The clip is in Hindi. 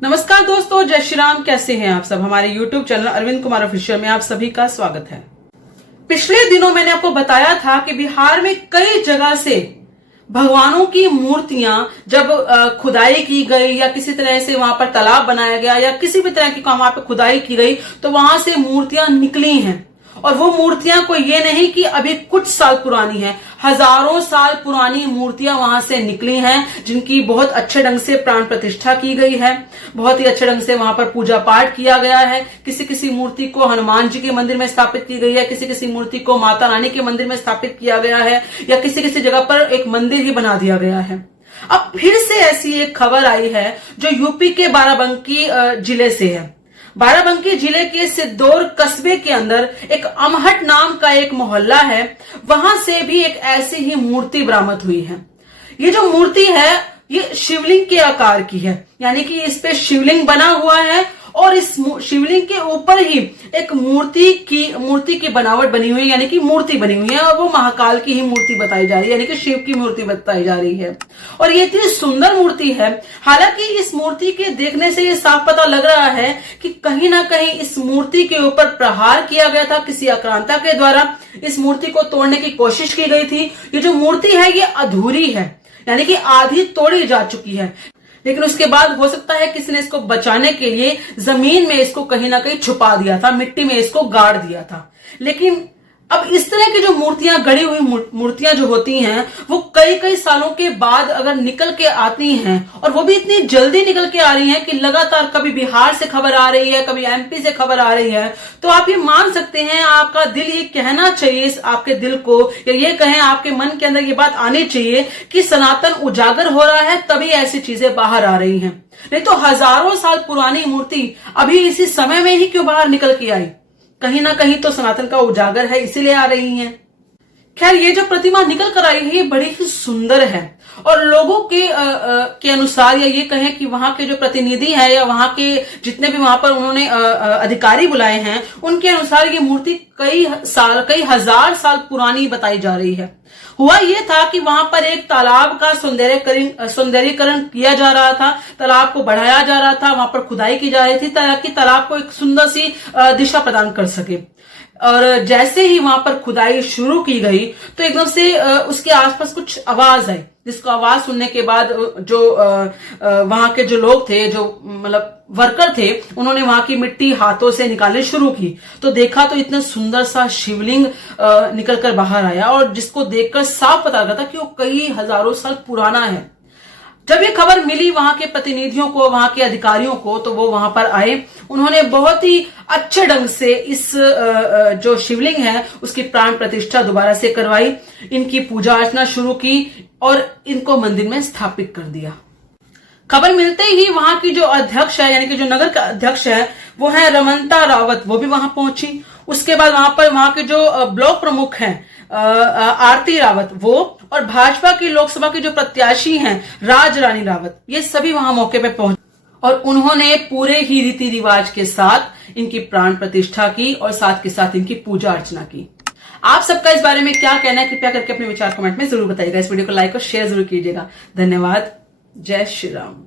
नमस्कार दोस्तों, जय श्री राम। कैसे हैं आप सब। हमारे YouTube channel Arvind Kumar official में आप सभी का स्वागत है। पिछले दिनों मैंने आपको बताया था कि बिहार में कई जगह से भगवानों की मूर्तियां जब खुदाई की गई या किसी तरह से वहां पर तालाब बनाया गया या किसी भी तरह की वहां पर खुदाई की गई तो वहां से मूर्तियां निकली हैं। और वो मूर्तियां कोई ये नहीं कि अभी कुछ साल पुरानी है, हजारों साल पुरानी मूर्तियां वहां से निकली हैं, जिनकी बहुत अच्छे ढंग से प्राण प्रतिष्ठा की गई है। बहुत ही अच्छे ढंग से वहां पर पूजा पाठ किया गया है। किसी किसी मूर्ति को हनुमान जी के मंदिर में स्थापित की गई है, किसी किसी मूर्ति को माता रानी के मंदिर में स्थापित किया गया है, या किसी किसी जगह पर एक मंदिर ही बना दिया गया है। अब फिर से ऐसी एक खबर आई है जो यूपी के बाराबंकी जिले से है। बाराबंकी जिले के सिद्धौर कस्बे के अंदर एक अमहट नाम का एक मोहल्ला है, वहां से भी एक ऐसी ही मूर्ति बरामद हुई है। ये जो मूर्ति है ये शिवलिंग के आकार की है, यानी कि इस पे शिवलिंग बना हुआ है और इस शिवलिंग के ऊपर ही एक मूर्ति की बनावट बनी हुई है, यानी कि मूर्ति बनी हुई है और वो महाकाल की ही मूर्ति बताई जा रही है, यानी कि शिव की मूर्ति बताई जा रही है। और ये इतनी सुंदर मूर्ति है। हालांकि इस मूर्ति के देखने से ये साफ पता लग रहा है कि कहीं ना कहीं इस मूर्ति के ऊपर प्रहार किया गया था किसी आक्रांता के द्वारा। इस मूर्ति को तोड़ने की कोशिश की गई थी। ये जो मूर्ति है ये अधूरी है, यानी कि आधी तोड़ी जा चुकी है, लेकिन उसके बाद हो सकता है किसी ने इसको बचाने के लिए जमीन में इसको कहीं ना कहीं छुपा दिया था, मिट्टी में इसको गाड़ दिया था। लेकिन अब इस तरह की जो मूर्तियां, गड़ी हुई मूर्तियां जो होती हैं, वो कई कई सालों के बाद अगर निकल के आती हैं, और वो भी इतनी जल्दी निकल के आ रही हैं कि लगातार कभी बिहार से खबर आ रही है, कभी एमपी से खबर आ रही है, तो आप ये मान सकते हैं, आपका दिल ये कहना चाहिए, आपके दिल को, या ये कहें आपके मन के अंदर ये बात आनी चाहिए कि सनातन उजागर हो रहा है, तभी ऐसी चीजें बाहर आ रही हैं। नहीं तो हजारों साल पुरानी मूर्ति अभी इसी समय में ही क्यों बाहर निकल के आई। कहीं ना कहीं तो सनातन का उजागर है, इसीलिए आ रही हैं। खैर, ये जो प्रतिमा निकल कर आई है ये बड़ी ही सुंदर है, और लोगों के अनुसार, या ये कहें कि वहां के जो प्रतिनिधि हैं या वहां के जितने भी वहां पर उन्होंने अधिकारी बुलाए हैं, उनके अनुसार ये मूर्ति कई हजार साल पुरानी बताई जा रही है। हुआ ये था कि वहां पर एक तालाब का सौंदर्यीकरण किया जा रहा था, तालाब को बढ़ाया जा रहा था, वहां पर खुदाई की जा रही थी ताकि तालाब को एक सुंदर सी दिशा प्रदान कर सके। और जैसे ही वहां पर खुदाई शुरू की गई तो एकदम से उसके आसपास कुछ आवाज आई, जिसको आवाज सुनने के बाद जो वहां के जो लोग थे, जो मतलब वर्कर थे, उन्होंने वहां की मिट्टी हाथों से निकालनी शुरू की। तो देखा तो इतना सुंदर सा शिवलिंग निकल कर बाहर आया, और जिसको देखकर साफ पता लगा था कि वो कई हजारों साल पुराना है। जब ये खबर मिली वहां के प्रतिनिधियों को, वहां के अधिकारियों को, तो वो वहां पर आए। उन्होंने बहुत ही अच्छे ढंग से इस जो शिवलिंग है उसकी प्राण प्रतिष्ठा दोबारा से करवाई, इनकी पूजा अर्चना शुरू की और इनको मंदिर में स्थापित कर दिया। खबर मिलते ही वहां की जो अध्यक्ष है, यानी कि जो नगर का अध्यक्ष है, वो है रमनता रावत, वो भी वहां पहुंची। उसके बाद वहां के जो ब्लॉक प्रमुख हैं आरती रावत, वो, और भाजपा की लोकसभा की जो प्रत्याशी हैं राज रानी रावत, ये सभी वहां मौके पे पहुंचे और उन्होंने पूरे ही रीति रिवाज के साथ इनकी प्राण प्रतिष्ठा की और साथ के साथ इनकी पूजा अर्चना की। आप सबका इस बारे में क्या कहना है, कृपया करके अपने विचार कमेंट में जरूर बताइएगा। इस वीडियो को लाइक और शेयर जरूर कीजिएगा। धन्यवाद। जय श्री राम।